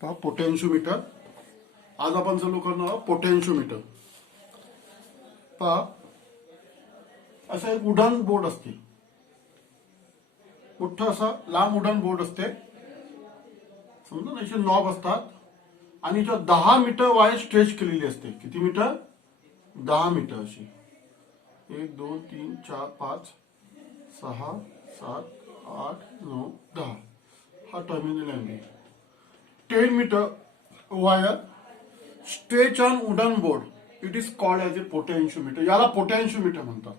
पहा पोटेन्शियोमीटर. आज आपण चालू करणार आहोत पोटेन्शियोमीटर. पहा असा एक उडान बोर्ड असते, मोठं असं लांब उडान बोर्ड असते, समजा ना, असे नॉब असतात आणि जो 10 मीटर वायर स्ट्रेच केलेली असते. किती मीटर? 10 मीटर अशी. 1 2 3 4 5 6 7 8 9 10 हा टर्मिनल आहे. 10 metre wire stretch on wooden board. It is called as a potentiometer. याला पोटेन्शियोमीटर म्हणतात.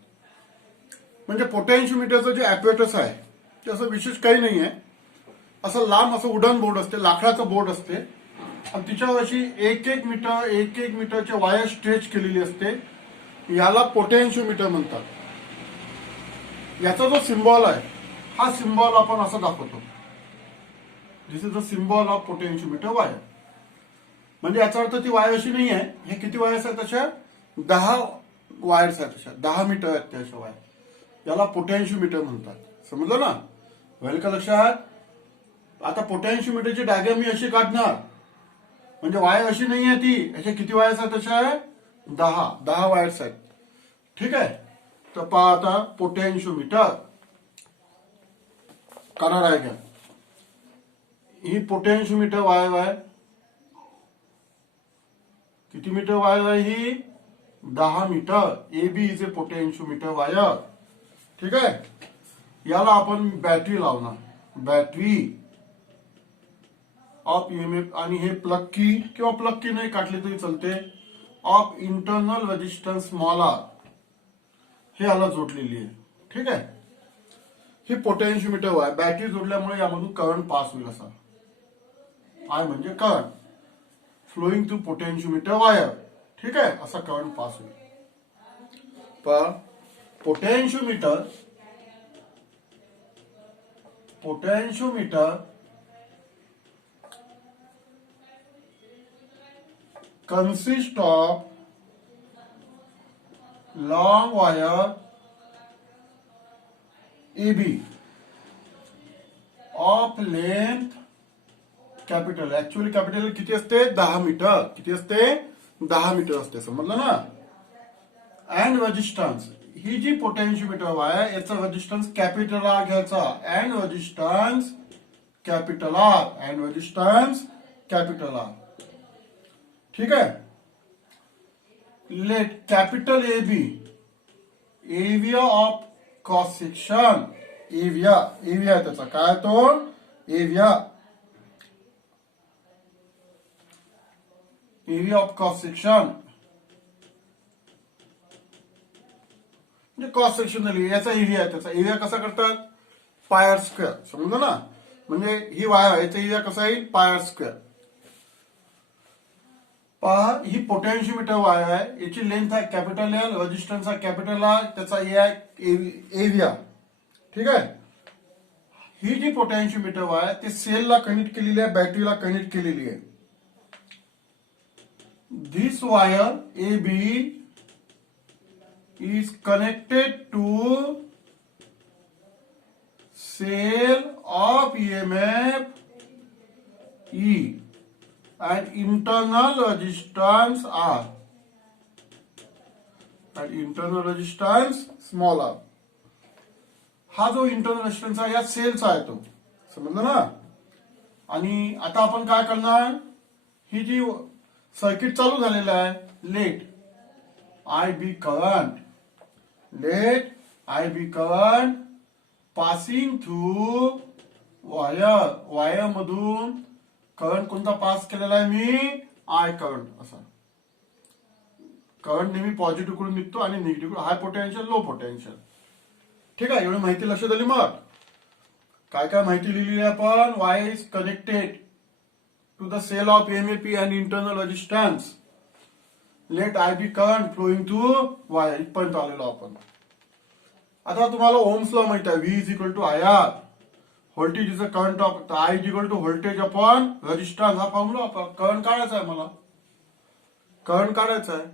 म्हणजे पोटेन्शियोमीटरचं जे ॲपरेटस आहे ते असं विशेष काही नाही आहे. असं लांब असं वुडन बोर्ड असते, लाकडाचं बोर्ड असते आणि तिच्यावर अशी एक एक मीटरचे वायर स्ट्रेच केलेली असते. याला पोटेन्शियोमीटर म्हणतात. याचा जो सिम्बॉल आहे हा सिम्बॉल आपण असं दाखवतो. This is the symbol of potentiometer wire. म्हणजे याचा अर्थ ती वायर अशी नाही आहे. हे किती वायर्स आहेत? तशा 10 वायर्स आहेत, तशा 10 मीटर आहेत त्याच्या वायर. याला पोटेन्शियोमीटर म्हणतात. समजलं ना? होईल का लक्षात? आता पोटेन्शियोमीटरची डायग्राम मी अशी काढणार. म्हणजे वायर अशी नाही आहे ती. याच्या किती वायर्स आहेत? तशा 10 वायर्स आहेत. ठीक आहे. तर पहा आता पोटेन्शियोमीटर काढा डायग्राम. ही पोटेन्शियोमीटर वायर आहे. किती मीटर वायर आहे ही? 10 metre. AB is a potentiometer wire. ठीक आहे. याला आपण बॅटरी लावणार. Battery of EMF. आणि हे प्लग की किंवा प्लग की नाही काढली तरी चालते. Of internal resistance small r हे याला जोडलेली आहे. ठीक आहे. ही पोटेन्शियोमीटर वायर. बॅटरी जोडल्यामुळे यामधून करंट पास होईल. असा I म्हणजे current flowing through potentiometer wire. ठीक आहे. असा करंट पास होईल. पण potentiometer consist of long wire AB of length capital. Actually capital किती असते? 10 मीटर. किती असते? 10 मीटर असते. समजलं ना? And resistance. ही जी पोटेन्शियोमीटर वायर याचा रेजिस्टन्स कॅपिटल आर घ्यायचा. And resistance capital R. ठीक आहे. Let capital area of cross section. Area त्याचा काय? तो एरिया ऑफ क्रॉस सेक्शन. म्हणजे क्रॉस सेक्शन याचा एरिया आहे. त्याचा एरिया कसा करतात? पायर स्क्वेअर. समजलं ना? म्हणजे ही वायर याचा एरिया कसा येईल? पायर स्क्वेअर. पहा ही पोटेन्शियोमीटर वायर आहे. याची लेंथ आहे कॅपिटल एल, रेजिस्टन्स आहे कॅपिटल आर, त्याचा एरिया. ठीक आहे. ही जी पोटेन्शियोमीटर वायर ते सेलला कनेक्ट केलेली आहे, बॅटरीला कनेक्ट केलेली आहे. This wire AB is connected to cell of EMF E and internal resistance R. And internal resistance small r. हा जो इंटरनल रेजिस्टन्स आहे या सेलचा आहे तो. समजलं ना? आणि आता आपण काय करणार? ही जी सर्किट चालू झालेलं आहे. Let I be current passing through wire. Wire मधून करंट कोणता पास केलेला आहे मी? I current. असा करंट नेहमी पॉझिटिव्ह कडून निघतो आणि negative. High potential, low potential. ठीक आहे. एवढी माहिती लक्षात आली. मग काय काय माहिती लिहिली आहे आपण? Wire is connected to the cell of EMF and internal resistance. Let I be current flowing through wire. इथपर्यंत आलेलो आपण. आता तुम्हाला ओम्स लॉ माहित आहे. V is equal to IR. Voltage is a current of I is equal to voltage upon resistance. हा formula. Current काढायचा आहे मला. करंट काढायचा आहे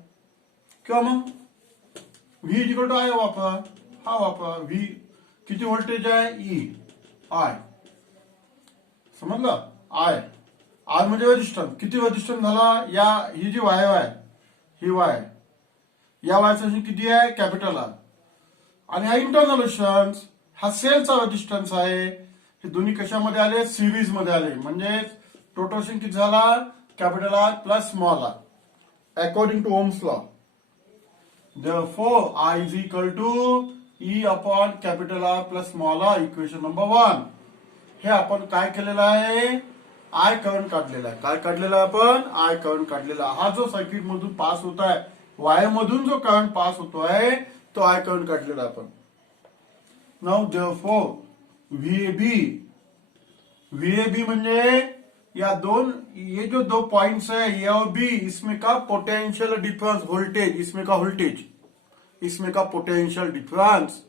किंवा मग V is equal to I वापरा. हा वापरा. V किती व्होल्टेज आहे? E I. समजलं? I आर म्हणजे रेजिस्टन्स. किती रेजिस्टन्स झाला? या ही जी वाय आहे, ही वाय, या वायचा किती आहे? Capital R. आणि हा इंटरनल रेजिस्टन्स, हा सेलचा रेजिस्टन्स आहे. हे दोन्ही कशामध्ये आले? सिरीज मध्ये आले. म्हणजे टोटल किती झाला? Capital R plus small R according to Ohm's law. Therefore, I is equal to E upon capital R plus small r, equation number 1. हे आपण काय केलेलं आहे? आय करंट काढलेला आहे. काय काढलेला आहे आपण? आय करंट काढलेला. हा जो सर्किट मधून पास होत आहे, वायर मधून जो करंट पास होतोय, तो आय करंट काढलेला आपण. नाउ therefore व्हीएबी, व्हीएबी म्हणजे या दोन, ये जो दो पॉइंट्स है ए और बी, इसमें का पोटेंशियल डिफरेंस वोल्टेज, इसमें का वोल्टेज, इसमें का पोटेंशियल डिफरेंस.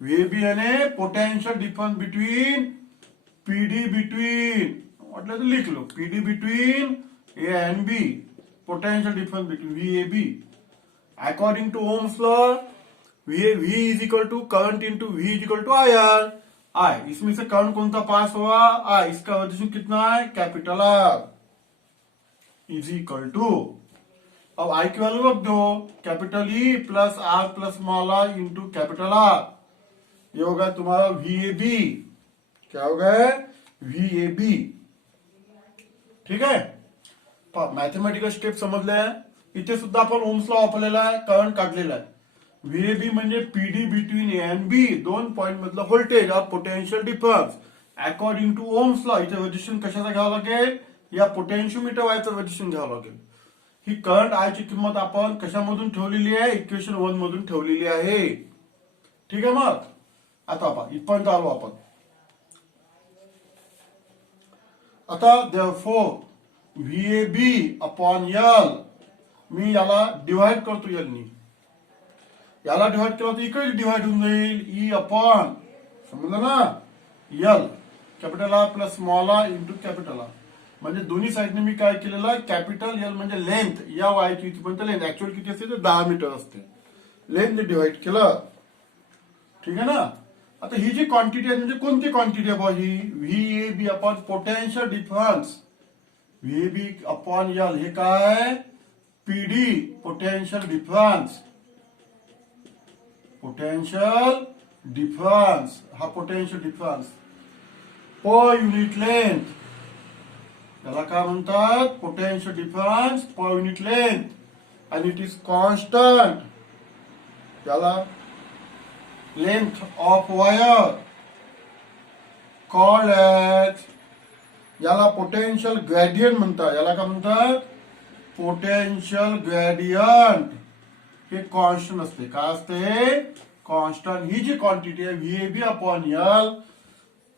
व्हीएबी यानी potential difference between PD, between मतलब तो लिख लो PD between A and B, potential difference between VAB according to Ohm's law. V is equal to current into V is equal to I R. I, इसमें से current कौन सा pass हुआ? आई. इसका वजह कितना है? Capital R is equal to, अब I की वैल्यू रख दो, capital E plus R plus small R into capital R. ये होगा तुम्हारा VAB. क्या होगा? VAB. ठीक आहे. मॅथमॅटिकल स्टेप समजले. इथे सुद्धा आपण ओम्स लॉ वापरलेला आहे, करंट काढलेला आहे. व्हीएबी म्हणजे PD between A and B, दोन पॉइंट मधलं voltage of potential difference according to Ohm's law. इथे रजिस्ट्रेशन कशाचा घ्यावं लागेल? या पोटेन्शियोमीटर वायचं रजिस्ट्रेशन घ्यावं लागेल. ही करंट आय ची किंमत आपण कशामधून ठेवलेली आहे? इक्वेशन 1 मधून ठेवलेली आहे. ठीक आहे. मग आता आपण इथपर्यंत आलो आपण. आता therefore व्हीएबी अपॉन एल, मी याला डिवाइड करतो एल नी. याला डिवाइड केला तर इकडे डिवाइड होऊन जाईल ई अपॉन, समजलं ना, L capital R plus small R into capital R. म्हणजे दोन्ही साईडने मी काय केलेलं आहे? कॅपिटल एल म्हणजे लेंथ, या वायची इथपर्यंत लेंथ ऍक्च्युअल किती असते? 10 मीटर असते. लेंथ डिवाइड केलं. ठीक आहे ना. आता ही जी क्वांटिटी आहे म्हणजे कोणती क्वांटिटी आहे बाबा? ही VAB upon potential difference, VAB upon L. हे काय? PD, potential difference, potential difference. हा potential difference per unit length, याला काय म्हणतात? Potential difference per unit length. आणि इट इज कॉन्स्टंट. याला length of wire called as, याला पोटेन्शियल ग्रेडियंट म्हणतात. याला काय म्हणतात? Potential gradient. हे कॉन्स्टंट असते. काय असते? कॉन्स्टंट. ही जी क्वांटिटी आहे VAB upon L,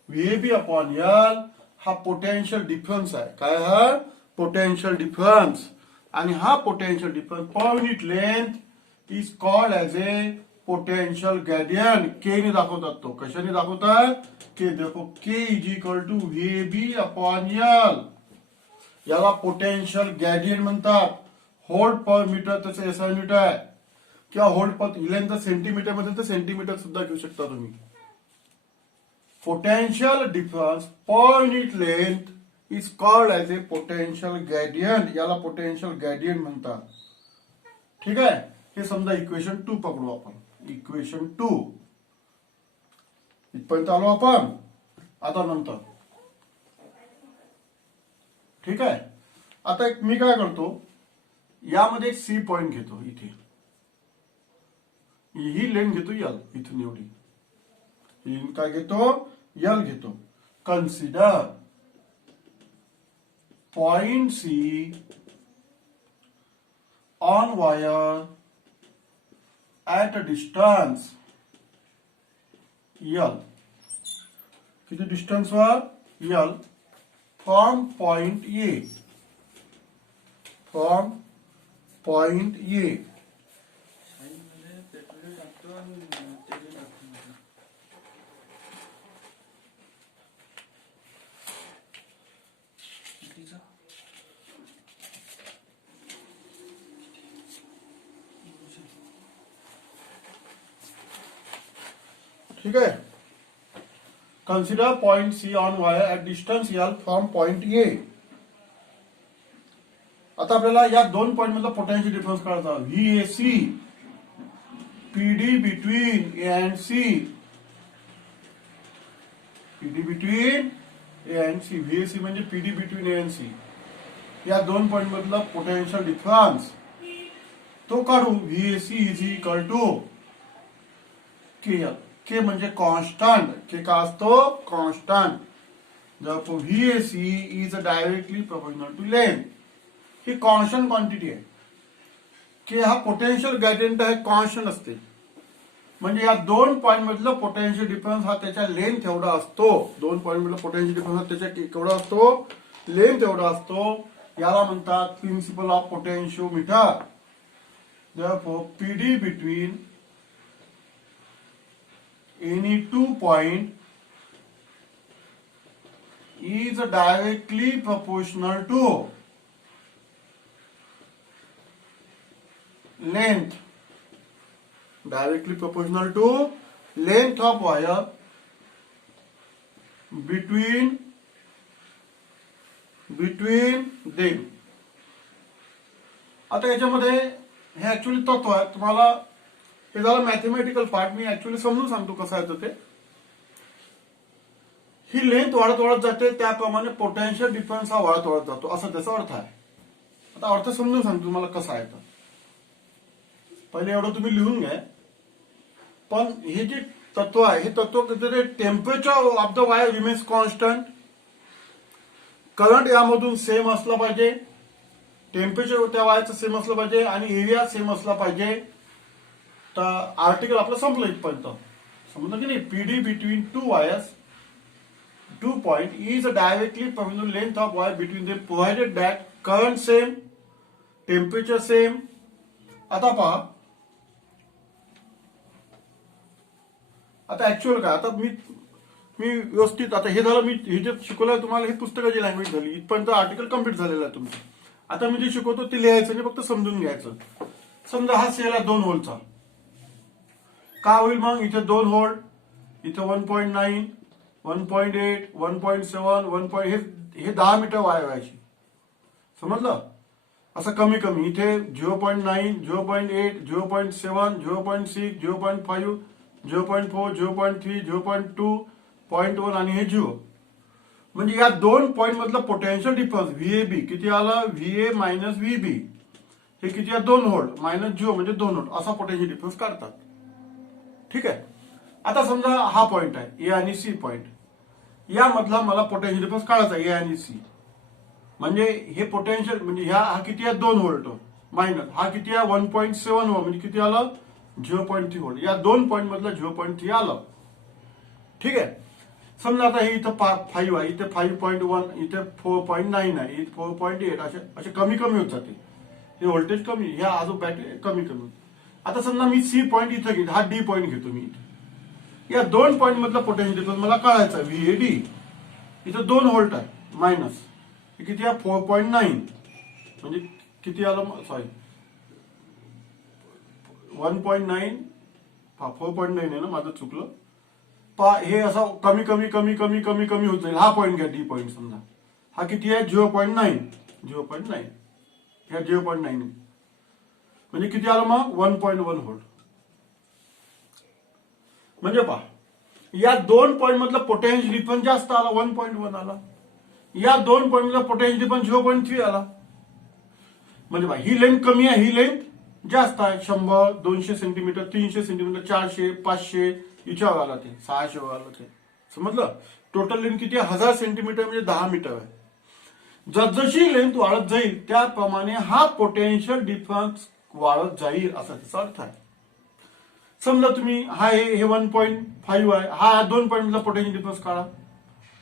VAB upon L हा पोटेन्शियल डिफरन्स आहे. काय? हा पोटेन्शियल डिफरन्स. आणि हा potential difference per unit length is called as a potential gradient. K ने दाखवतात. तो कशाने दाखवतात? के. देखो K is equal to VAB upon L. याला पोटेन्शियल ग्रेडियंट म्हणतात. होल्ड पर मीटर त्याचं SI युनिट आहे, किंवा होल्ड पर लेंथ सेंटीमीटर मध्ये तर सेंटीमीटर सुद्धा घेऊ शकता तुम्ही. Potential difference per unit length is called as a potential gradient. याला पोटेन्शियल ग्रेडियंट म्हणतात. ठीक आहे. हे समजा इक्वेशन 2 पकडू आपण. इक्वेशन 2 इथपर्यंत आलो आपण. आता नंतर ठीक आहे. आता एक मी काय करतो, यामध्ये एक सी पॉइंट घेतो. इथे ही लेंथ घेतो यल, इथून एवढी. ही काय घेतो? यल घेतो. Consider point C on wire at a distance L. किती डिस्टन्स वर? L from point A, from point A. ठीक है. Consider point C on wire at distance L from point A. आता आपल्याला या दोन पॉइंट मधला पोटेन्शियल डिफरन्स काढायचा. VAC PD between A and C, PD between A and C, VAC म्हणजे PD between A and C, या दोन point मधला पोटेन्शियल डिफरन्स तो काढू. VAC is equal to K, K म्हणजे कॉन्स्टंट, के का असतो constant. Therefore VAC is directly proportional to length. ही कॉन्स्टंट क्वांटिटी आहे. के हा पोटेन्शियल ग्रेडियंट आहे, कॉन्स्टंट असते. म्हणजे या दोन पॉइंट मधलं पोटेन्शियल डिफरन्स हा त्याच्या लेंथ एवढा असतो. दोन पॉइंट मधलं पोटेन्शियल डिफरन्स हा त्याच्या केवढा असतो, लेंथ एवढा असतो. याला म्हणतात principle of potentiometer. Therefore PD between any 2 point is directly proportional to length, directly proportional to length of wire between them. आता याच्यामध्ये हे ऍक्च्युअली तत्व आहे. तुम्हाला हे झालं मॅथमॅटिकल पार्ट. मी ऍक्च्युअली समजून सांगतो कसं आहे ते. ही लेंथ वाढत वाढत जाते, त्याप्रमाणे पोटेन्शियल डिफरन्स हा वाढत वाढत जातो, असा त्याचा अर्थ आहे. आता अर्थ समजून सांगतो तुम्हाला कसा आहे. तर पहिले एवढं तुम्ही लिहून घ्या. पण हे जे तत्व आहे, हे तत्व किती, temperature of the wire remains constant, current यामधून सेम असला पाहिजे, टेम्परेचर त्या वायरचं सेम असलं पाहिजे आणि एरिया सेम असला पाहिजे. तर आर्टिकल आपलं संपलं इथपर्यंत. समजलं की नाही. PD between two wires, 2 point is directly proportional to length of wire between them provided that current same, temperature same. आता पहा, आता ऍक्च्युअल काय, आता मी व्यवस्थित, आता हे झालं, मी हे जे शिकवलं तुम्हाला, ही पुस्तकाची लँग्वेज झाली. इथपर्यंत आर्टिकल कम्प्लीट झालेलं आहे तुमचं. आता मी जे शिकवतो ते लिहायचं नाही, फक्त समजून घ्यायचं. समजा हा सेल आहे 2 व्होल्टचा. का होईल मग, इथे 2 व्होल्ट, इथे 1.9, 1.8, 1.7, 1. हे 10 मीटर वायर व्हायची. समजलं. असं कमी कमी इथे 0.9, 0.8, 0.7, 0.6, 0.5, 0.4, 0.3, 0.2, 0.1 आणि हे 0. म्हणजे या दोन पॉइंट मधलं पोटेन्शियल डिफरन्स व्हीएबी किती आला, व्हीए मायनस व्हीबी, हे किती आहे 2 व्होल्ट मायनस 0 म्हणजे 2 व्होल्ट, असा पोटेन्शियल डिफरन्स काढतात. ठीक आहे. आता समजा हा पॉइंट आहे ए आणि सी पॉइंट, यामधला मला पोटेन्शियल डिफरन्स काढायचा ए आणि सी. म्हणजे हे पोटेन्शियल म्हणजे हा किती आहे 2 व्होल्ट मायनस हा किती आहे 1.7 म्हणजे किती आलं 0.3 व्होल्ट. या दोन पॉइंट मधलं 0.3 आलं. ठीक आहे. समजा आता हे इथं 5 आहे, इथे 5.1, इथे 4.9 आहे, इथे 4.8, असे कमी कमी होत जाते. हे व्होल्टेज कमी, ह्या आजू बॅटरी कमी कमी. आता समजा मी सी पॉइंट इथं घेतो, हा डी पॉइंट घेतो मी इथे. या दोन पॉइंट मधला पोटेन्शियल डिफरन्स मला काढायचा व्हीएडी. इथं 2 व्होल्ट आहे मायनस किती आहे 4.9 म्हणजे किती आलं, सॉरी 1.9, 4.9 आहे ना, माझं चुकलं. हे असं कमी कमी कमी कमी कमी कमी होत जाईल. हा पॉइंट घ्या डी पॉइंट. समजा हा किती आहे 0.9, 0.9, ह्या 0.9 म्हणजे किती आलं मग 1.1 व्होल्ट. म्हणजे पहा, या दोन पॉइंट मधलं पोटेन्शियल डिफरन्स जास्त आला, 1.1 आला. या दोन पॉइंट मधला पोटेन्शियल डिफरन्स 0.3 आला. म्हणजे पहा, ही लेंथ कमी आहे, ही लेंथ जास्त आहे. 100, 200 सेंटीमीटर, 300 सेंटीमीटर, 400, 500 याच्यावर आला ते 600 वर आलं ते. समजलं. टोटल लेंथ किती आहे 1000 सेंटीमीटर म्हणजे 10 मीटर आहे. जसजशी लेंथ वाढत जाईल त्याप्रमाणे हा पोटेन्शियल डिफरन्स वाढत जाईल असा त्याचा अर्थ आहे. समजा तुम्ही हा हे 1.5 आहे, हा 2 पॉइंट मधला पोटेन्शियल डिफरन्स काढा.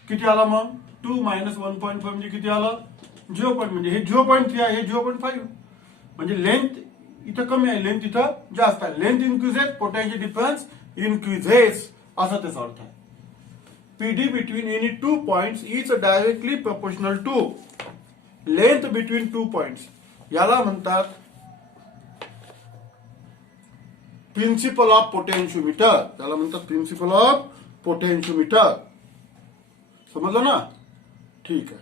किती आला मग 2 मायनस 1.5 म्हणजे किती आलं 0 पॉईंट, म्हणजे हे 0.3 आहे, हे 0.5 म्हणजे लेंथ इथं कमी आहे, लेंथ इथं जास्त आहे. Length increases, potential difference increases असा त्याचा अर्थ आहे. PD between any 2 points is directly proportional to length between 2 points. याला म्हणतात प्रिन्सिपल ऑफ पोटेन्शियोमीटर. त्याला म्हणतात प्रिन्सिपल ऑफ पोटेन्शियोमीटर. समजलं ना. ठीक आहे.